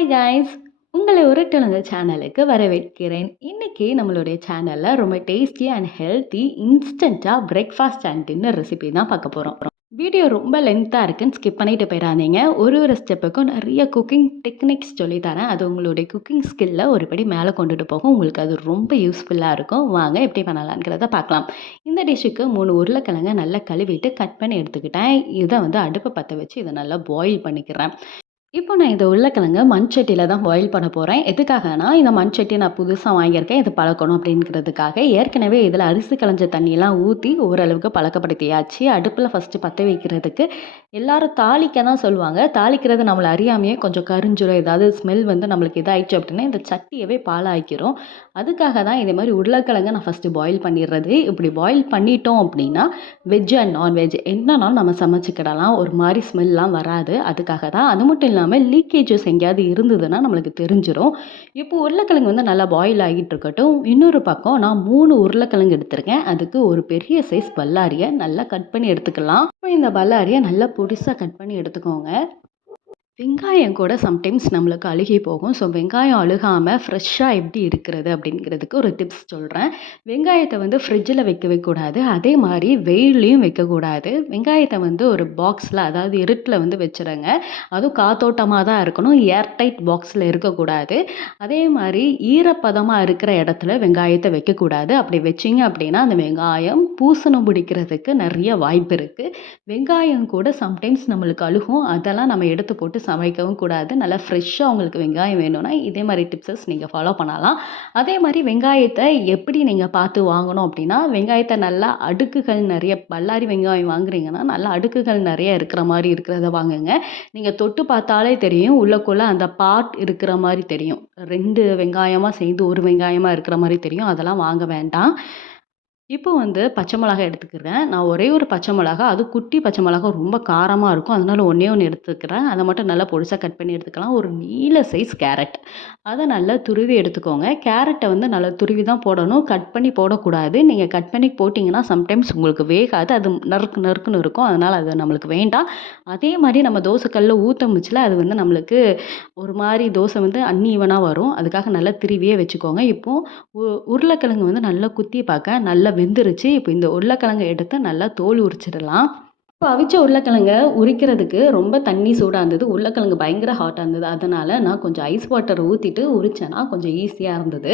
Hi guys, உங்களை உருட்டு உளுந்து சேனலுக்கு வரவேற்கிறேன். இன்னைக்கு நம்மளுடைய சேனலில் ரொம்ப டேஸ்டி அண்ட் ஹெல்த்தி இன்ஸ்டண்ட்டாக பிரேக்ஃபாஸ்ட் அண்ட் டின்னர் ரெசிபி தான் பார்க்க போகிறோம். வீடியோ ரொம்ப லென்த்தாக இருக்குன்னு ஸ்கிப் பண்ணிட்டு போயிடாதீங்க. ஒரு ஸ்டெப்புக்கும் நிறைய குக்கிங் டெக்னிக்ஸ் சொல்லித்தரேன். அது உங்களுடைய குக்கிங் ஸ்கில்லை ஒருபடி மேலே கொண்டுட்டு போகும். உங்களுக்கு அது ரொம்ப யூஸ்ஃபுல்லாக இருக்கும். வாங்க எப்படி பண்ணலாங்கிறத பார்க்கலாம். இந்த டிஷ்ஷுக்கு 3 உருளைக்கிழங்கை நல்லா கழுவிட்டு கட் பண்ணி எடுத்துக்கிட்டேன். இதை அடுப்பை பற்ற வச்சு இதை நல்லா பாயில் பண்ணிக்கிறேன். இப்போ நான் இந்த உருளைக்கிழங்க மண் சட்டியில தான் பாயில் பண்ண போறேன். எதுக்காகனா, இந்த மண் சட்டி நான் புதுசா வாங்கியிருக்கேன். இது பழக்கணும் அப்படிங்கிறதுக்காக. ஏற்கனவே இதில அரிசி களைஞ்ச தண்ணியெல்லாம் ஊத்தி ஓரளவுக்கு பழக்கப்படுத்தியாச்சு. அடுப்புல ஃபர்ஸ்ட்டு பத்த வைக்கிறதுக்கு எல்லாரும் தாளிக்க தான் சொல்லுவாங்க. தாளிக்கிறது நம்மள அறியாமயே கொஞ்சம் கரிஞ்சிரும். ஏதாவது ஸ்மெல் நம்மளுக்கு இதாயிடுச்சு அப்படின்னா, இந்த சட்டியவே பாழாக்கிரும். அதுக்காக தான் இதே மாரி உருளைக்கிழங்க நான் ஃபர்ஸ்ட்டு பாயில் பண்ணிடுறது. இப்படி பாயில் பண்ணிட்டோம் அப்படின்னா, வெஜ் அண்ட் நான்வெஜ் என்னனாலும் நம்ம சமைச்சுக்கிடலாம். ஒரு மாரி ஸ்மெல்லாம் வராது. அதுக்காக தான். அது மட்டும் இல்லாமல் லீக்கேஜஸ் எங்கேயாவது இருந்ததுன்னா நம்மளுக்கு தெரிஞ்சிரும். இப்போ உருளைக்கிழங்கு நல்லா பாயில் ஆகிட்டு இருக்கட்டும். இன்னொரு பக்கம் நான் 3 உருளைக்கிழங்கு எடுத்திருக்கேன். அதுக்கு ஒரு பெரிய சைஸ் பல்லாரியை நல்லா கட் பண்ணி எடுத்துக்கலாம். இப்போ இந்த பல்லாரியை நல்லா பொடிசாக கட் பண்ணி எடுத்துக்கோங்க. வெங்காயம் கூட சம்டைம்ஸ் நம்மளுக்கு அழுகி போகும். ஸோ வெங்காயம் அழுகாமல் ஃப்ரெஷ்ஷாக எப்படி இருக்கிறது அப்படிங்கிறதுக்கு ஒரு டிப்ஸ் சொல்கிறேன். வெங்காயத்தை ஃப்ரிட்ஜில் வைக்கவே கூடாது. அதே மாதிரி வெயில்லையும் வைக்கக்கூடாது. வெங்காயத்தை ஒரு பாக்ஸில், அதாவது இருட்டில் வச்சுருங்க. அதுவும் காத்தோட்டமாக தான் இருக்கணும். ஏர்டைட் பாக்ஸில் இருக்கக்கூடாது. அதே மாதிரி ஈரப்பதமாக இருக்கிற இடத்துல வெங்காயத்தை வைக்கக்கூடாது. அப்படி வச்சிங்க அப்படின்னா அந்த வெங்காயம் பூசணம் பிடிக்கிறதுக்கு நிறைய வாய்ப்பு இருக்குது. வெங்காயம் கூட சம்டைம்ஸ் நம்மளுக்கு அழுகும். அதெல்லாம் நம்ம எடுத்து போட்டு சமைக்கவும் கூடாது. நல்லா ஃப்ரெஷ்ஷாக உங்களுக்கு வெங்காயம் வேணும்னா இதே மாதிரி டிப்ஸஸ் நீங்கள் ஃபாலோ பண்ணலாம். அதே மாதிரி வெங்காயத்தை எப்படி நீங்கள் பார்த்து வாங்கணும் அப்படின்னா, வெங்காயத்தை நல்லா அடுக்குகள் நிறைய, பல்லாரி வெங்காயம் வாங்குறீங்கன்னா நல்லா அடுக்குகள் நிறைய இருக்கிற மாதிரி இருக்கிறத வாங்குங்க. நீங்கள் தொட்டு பார்த்தாலே தெரியும், உள்ளக்குள்ளே அந்த பார்ட் இருக்கிற மாதிரி தெரியும். 2 வெங்காயமாக சேர்ந்து ஒரு வெங்காயமாக இருக்கிற மாதிரி தெரியும். அதெல்லாம் வாங்க வேண்டாம். இப்போ பச்சை மிளகாய் எடுத்துக்கிறேன். நான் ஒரே ஒரு பச்சை மிளகா, அது குட்டி பச்சை மிளகா, ரொம்ப காரமாக இருக்கும். அதனால ஒண்ணே 1 எடுத்துக்கிறேன். அதை மட்டும் நல்லா பொடிசா கட் பண்ணி எடுத்துக்கலாம். ஒரு நீல சைஸ் கேரட், அதை நல்லா துருவி எடுத்துக்கோங்க. கேரட்டை நல்லா துருவி தான் போடணும். கட் பண்ணி போடக்கூடாது. நீங்கள் கட் பண்ணி போட்டிங்கன்னா சம்டைம்ஸ் உங்களுக்கு வேகாது. அது நறுக்கு நறுக்குன்னு இருக்கும். அதனால் அது நம்மளுக்கு வேண்டாம். அதே மாதிரி நம்ம தோசைக்கல்ல ஊத்தமுச்சுல அது நம்மளுக்கு ஒரு மாதிரி தோசை அன்ஈவனாக வரும். அதுக்காக நல்லா திருவியே வச்சுக்கோங்க. இப்போது உருளைக்கிழங்கு நல்லா குத்தி பார்க்க நல்லா வெந்துருச்சு. இப்போ இந்த உருளைக்கிழங்க எடுத்து நல்லா தோல் உரிச்சிடலாம். இப்போ அவிச்ச உருளைக்கிழங்க உரிக்கிறதுக்கு ரொம்ப தண்ணி சூடாக இருந்தது. உருளைக்கிழங்கு பயங்கர ஹாட்டாக இருந்தது. அதனால் நான் கொஞ்சம் ஐஸ் வாட்டர் ஊற்றிட்டு உரிச்சேன்னா கொஞ்சம் ஈஸியாக இருந்தது.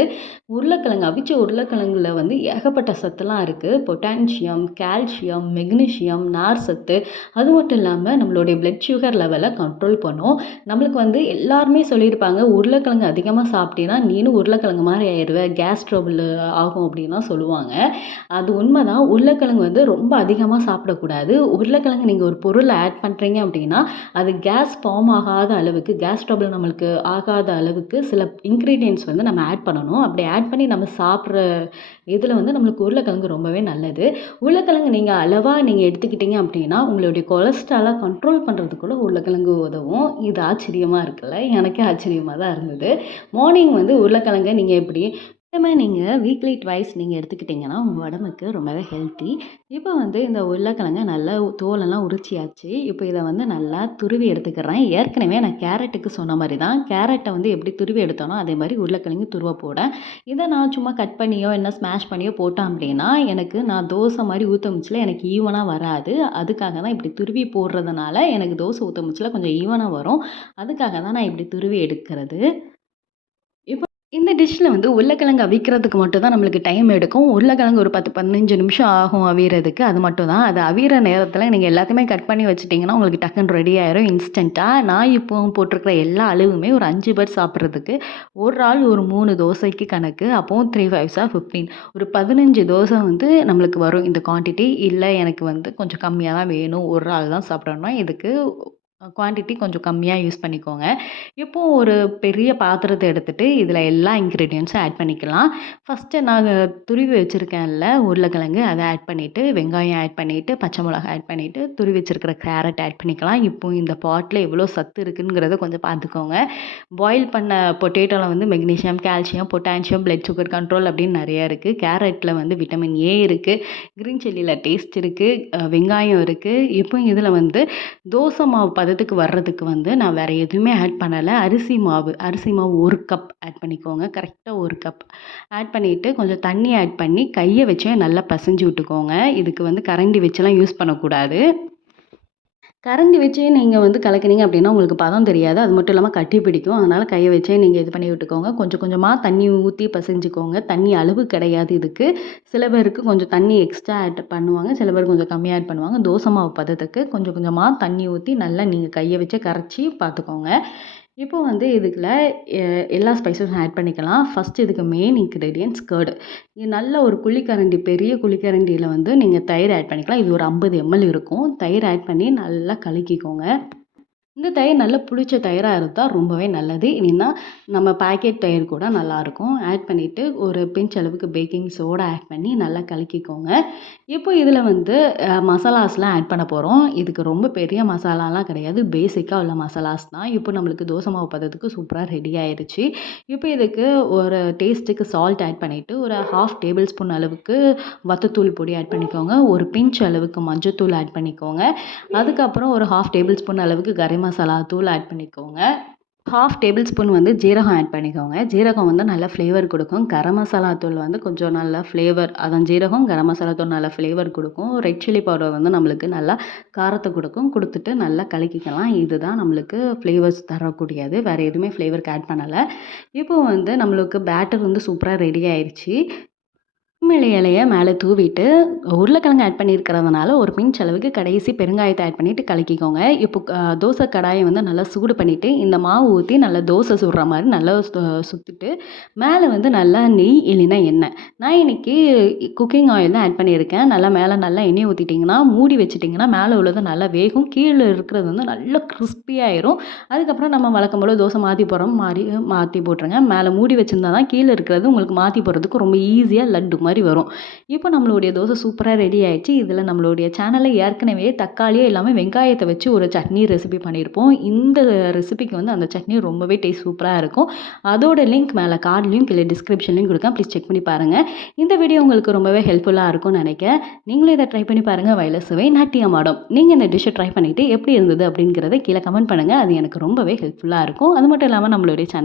அவிச்ச உருளைக்கிழங்குல ஏகப்பட்ட சத்துலாம் இருக்குது. பொட்டாசியம், கால்சியம், மெக்னீசியம், நார் சத்து. அது மட்டும் இல்லாமல் நம்மளுடைய பிளட் சுகர் லெவலை கண்ட்ரோல் பண்ணும். நம்மளுக்கு எல்லாருமே சொல்லியிருப்பாங்க, உருளைக்கிழங்கு அதிகமாக சாப்பிட்டீங்கன்னா நீனும் உருளைக்கிழங்கு மாதிரி ஆயிடுவ, கேஸ் ட்ரபிள் ஆகும் அப்படின்லாம் சொல்லுவாங்க. அது உண்மைதான். உருளைக்கிழங்கு ரொம்ப அதிகமாக சாப்பிடக்கூடாது. உருளைக்கிழங்கு நீங்கள் ஒரு பொருளை ஆட் பண்ணுறீங்க அப்படின்னா, அது கேஸ் ஃபார்ம் ஆகாத அளவுக்கு, கேஸ் ட்ரபிள் நம்மளுக்கு ஆகாத அளவுக்கு சில இன்க்ரீடியன்ட்ஸ் நம்ம ஆட் பண்ணணும். அப்படி ஆட் பண்ணி நம்ம சாப்பிட்ற இதில் நம்மளுக்கு உருளைக்கிழங்கு ரொம்பவே நல்லது. உருளைக்கிழங்கு நீங்கள் அளவாக நீங்கள் எடுத்துக்கிட்டீங்க அப்படின்னா, உங்களுடைய கொலஸ்ட்ராலை கண்ட்ரோல் பண்ணுறதுக்குள்ள உருளைக்கிழங்கு உதவும். இது ஆச்சரியமாக இருக்குல்ல? எனக்கே ஆச்சரியமாக தான் இருந்தது. மார்னிங் உருளைக்கிழங்கை நீங்கள் எப்படி இந்த மாதிரி நீங்கள் வீக்லி ட்வைஸ் நீங்கள் எடுத்துக்கிட்டிங்கன்னா உங்கள் உடம்புக்கு ரொம்பவே ஹெல்த்தி. இப்போ இந்த உருளைக்கிழங்க நல்லா தோலெல்லாம் உரிச்சியாச்சு. இப்போ இதை நல்லா துருவி எடுத்துக்கிறேன். ஏற்கனவே நான் கேரட்டுக்கு சொன்ன மாதிரி தான், கேரட்டை எப்படி துருவி எடுத்தோனோ அதே மாதிரி உருளைக்கிழங்கு துருவ போட. இதை நான் சும்மா கட் பண்ணியோ என்ன ஸ்மாஷ் பண்ணியோ போட்டேன் அப்படின்னா எனக்கு நான் தோசை மாதிரி ஊற்றமுச்சில் எனக்கு ஈவனாக வராது. அதுக்காக தான் இப்படி துருவி போடுறதுனால எனக்கு தோசை ஊற்றமுச்சில் கொஞ்சம் ஈவனாக வரும். அதுக்காக தான் நான் இப்படி துருவி எடுக்கிறது. இந்த டிஷ்ஷில் உருளைக்கிழங்கு அவிக்கிறதுக்கு மட்டும் தான் நம்மளுக்கு டைம் எடுக்கும். உருளைக்கிழங்கு ஒரு 10, 15 நிமிஷம் ஆகும் அவியறதுக்கு. அது மட்டும் தான். அது அவியிற நேரத்தில் நீங்கள் எல்லாத்தையுமே கட் பண்ணி வச்சுட்டிங்கன்னா உங்களுக்கு டக்குன்னு ரெடி ஆயிரும் இன்ஸ்டண்ட்டாக. நான் இப்போ போட்டிருக்கிற எல்லா அளவுமே ஒரு 5 பேர் சாப்பிட்றதுக்கு. ஒரு ஆள் ஒரு 3 தோசைக்கு கணக்கு. அப்போது 3 5 15, ஒரு 15 தோசை நம்மளுக்கு வரும் இந்த குவான்டிட்டி. இல்லை எனக்கு கொஞ்சம் கம்மியாக தான் வேணும், ஒரு ஆள் தான் சாப்பிடணும்னா இதுக்கு குவான்டிட்டி கொஞ்சம் கம்மியாக யூஸ் பண்ணிக்கோங்க. இப்போது ஒரு பெரிய பாத்திரத்தை எடுத்துகிட்டு இதில் எல்லா இன்க்ரீடியன்ட்ஸும் ஆட் பண்ணிக்கலாம். ஃபஸ்ட்டு நான் துருவி வச்சுருக்கேன்ல உருளைக்கிழங்கு, அதை ஆட் பண்ணிவிட்டு, வெங்காயம் ஆட் பண்ணிவிட்டு, பச்சை மிளகாய் ஆட் பண்ணிவிட்டு, துருவி வச்சுருக்கிற கேரட் ஆட் பண்ணிக்கலாம். இப்போது இந்த பாட்டில் எவ்வளோ சத்து இருக்குங்கிறத கொஞ்சம் பார்த்துக்கோங்க. பாயில் பண்ண பொட்டேட்டோவில் magnesium, calcium, potassium, blood sugar control அப்படின்னு நிறையா இருக்குது. கேரட்டில் விட்டமின் ஏ இருக்குது, க்ரீன் சில்லியில் டேஸ்ட் இருக்குது, வெங்காயம் இருக்குது. இப்போ இதில் தோசை மாவு பதத்துக்கு வர்றதுக்கு வந்து நான் வேறு எதுவுமே ஆட் பண்ணலை. அரிசி மாவு 1 கப் ஆட் பண்ணிக்கோங்க. கரெக்டாக 1 கப் ஆட் பண்ணிவிட்டு கொஞ்சம் தண்ணி ஆட் பண்ணி கையை வச்சே நல்லா பிசைஞ்சு விட்டுக்கோங்க. இதுக்கு வந்து கரண்டி வச்சுலாம் யூஸ் பண்ணக்கூடாது. கரண்டி வச்சே நீங்கள் வந்து கலக்கினீங்க அப்படின்னா உங்களுக்கு பதம் தெரியாது. அது மட்டும் இல்லாமல் கட்டி பிடிக்கும். அதனால் கையை வச்சே நீங்கள் இது பண்ணி விட்டுக்கோங்க. கொஞ்சம் கொஞ்சமாக தண்ணி ஊற்றி பிசைஞ்சுக்கோங்க. தண்ணி அளவு கிடையாது இதுக்கு. சில பேருக்கு கொஞ்சம் தண்ணி எக்ஸ்ட்ரா ஆட் பண்ணுவாங்க. சில பேர் கொஞ்சம் கம்மியாக ஆட் பண்ணுவாங்க. தோசை மாவு பதத்துக்கு கொஞ்சம் கொஞ்சமாக தண்ணி ஊற்றி நல்லா நீங்கள் கையை வச்சு கரைச்சி பார்த்துக்கோங்க. இப்போ வந்து இதுக்குள்ள எல்லா ஸ்பைசஸும் ஆட் பண்ணிக்கலாம். ஃபஸ்ட்டு இதுக்கு மெயின் இன்க்ரீடியன்ட்ஸ் கர்டு. இது நல்ல ஒரு குழிக்கரண்டி, பெரிய குழிக்கரண்டியில் வந்து நீங்கள் தயிர் ஆட் பண்ணிக்கலாம். இது ஒரு 50 எம்எல் இருக்கும். தயிர் ஆட் பண்ணி நல்லா கலக்கிக்கோங்க. இந்த தயிர் நல்லா புளிச்ச தயிராக இருந்தால் ரொம்பவே நல்லது. இல்லைன்னா நம்ம பாக்கெட் தயிர் கூட நல்லாயிருக்கும். ஆட் பண்ணிவிட்டு ஒரு பிஞ்ச் அளவுக்கு பேக்கிங் சோடா ஆட் பண்ணி நல்லா கலக்கிக்கோங்க. இப்போ இதில் வந்து மசாலாஸ்லாம் ஆட் பண்ண போகிறோம். இதுக்கு ரொம்ப பெரிய மசாலாலாம் கிடையாது. பேசிக்காக உள்ள மசாலாஸ் தான். இப்போ நம்மளுக்கு தோசை மாவு பதத்துக்கு சூப்பராக ரெடி ஆயிடுச்சு. இப்போ இதுக்கு ஒரு டேஸ்ட்டுக்கு சால்ட் ஆட் பண்ணிவிட்டு ஒரு 1/2 டேபிள் ஸ்பூன் அளவுக்கு வத்தத்தூள் பொடி ஆட் பண்ணிக்கோங்க. ஒரு பிஞ்ச் அளவுக்கு மஞ்சத்தூள் ஆட் பண்ணிக்கோங்க. அதுக்கப்புறம் ஒரு 1/2 டேபிள் ஸ்பூன் அளவுக்கு கரம் மசாலா தூள் ஆட் பண்ணிக்கோங்க. 1/2 டேபிள் ஸ்பூன் வந்து ஜீரகம் ஆட் பண்ணிக்கோங்க. ஜீரகம் வந்து நல்ல ஃப்ளேவர் கொடுக்கும். கரம் மசாலா தூள் வந்து கொஞ்சம் நல்லா ஃப்ளேவர், அதான் ஜீரகம், கரம் மசாலா தூள் நல்லா ஃப்ளேவர் கொடுக்கும். ரெட் சில்லி பவுடர் வந்து நம்மளுக்கு நல்லா காரத்தை கொடுக்கும். கொடுத்துட்டு நல்லா கலக்கிக்கலாம். இதுதான் நம்மளுக்கு ஃப்ளேவர்ஸ் தரக்கூடியது. வேறு எதுவுமே ஃப்ளேவருக்கு ஆட் பண்ணலை. இப்போ வந்து நம்மளுக்கு பேட்டர் வந்து சூப்பராக ரெடி ஆயிடுச்சு. கொத்தமல்லி இலைய மேலே தூவிட்டு உருளைக்கிழங்கு ஆட் பண்ணியிருக்கிறதுனால ஒரு பிஞ்ச் அளவுக்கு கடைசி பெருங்காயத்தை ஆட் பண்ணிவிட்டு கலக்கிக்கோங்க. இப்போ தோசை கடாயை வந்து நல்லா சூடு பண்ணிவிட்டு இந்த மாவு ஊற்றி நல்லா தோசை சுடுற மாதிரி நல்லா சுற்றிட்டு மேலே வந்து நல்லா நெய் இல்லைன்னா எண்ணெய், நான் இன்றைக்கி குக்கிங் ஆயில் தான் ஆட் பண்ணியிருக்கேன். நல்லா மேலே நல்லா எண்ணெய் ஊற்றிட்டிங்கன்னா மூடி வச்சிட்டிங்கன்னா மேலே உள்ளது நல்லா வேகும், கீழே இருக்கிறது வந்து நல்லா கிறிஸ்பியாயிரும். அதுக்கப்புறம் நம்ம வழக்கம் போல் தோசை மாற்றி போடுறோம் மாற்றி போட்டுருங்க. மேலே மூடி வச்சுருந்தா தான் கீழே இருக்கிறது உங்களுக்கு மாற்றி போடுறதுக்கு ரொம்ப ஈஸியாக லட்டு மாதிரி வரும். இப்போ நம்மளுடைய தோசை சூப்பராக ரெடி ஆயிடுச்சு. இதில் நம்மளுடைய சேனலில் ஏற்கனவே தக்காளியே இல்லாமல் வெங்காயத்தை வச்சு ஒரு சட்னி ரெசிபி பண்ணியிருப்போம். இந்த ரெசிபிக்கு வந்து அந்த சட்னி ரொம்பவே டேஸ்ட் சூப்பராக இருக்கும். அதோட லிங்க் மேலே கார்ட்லேயும் கீழே டிஸ்கிரிப்ஷன்லையும் கொடுக்கேன். ப்ளீஸ் செக் பண்ணி பாருங்கள். இந்த வீடியோ உங்களுக்கு ரொம்பவே ஹெல்ப்ஃபுல்லாக இருக்கும்னு நினைக்கிறேன். நீங்களும் இதை ட்ரை பண்ணி பாருங்கள். வயல சுவை நாட்டியமாடும். நீங்கள் இந்த டிஷ்ஷை ட்ரை பண்ணிவிட்டு எப்படி இருந்தது அப்படிங்கிறத கீழே கமெண்ட் பண்ணுங்கள். அது எனக்கு ரொம்பவே ஹெல்ப்ஃபுல்லாக இருக்கும். அது மட்டும் இல்லாமல் நம்மளுடைய சேனல்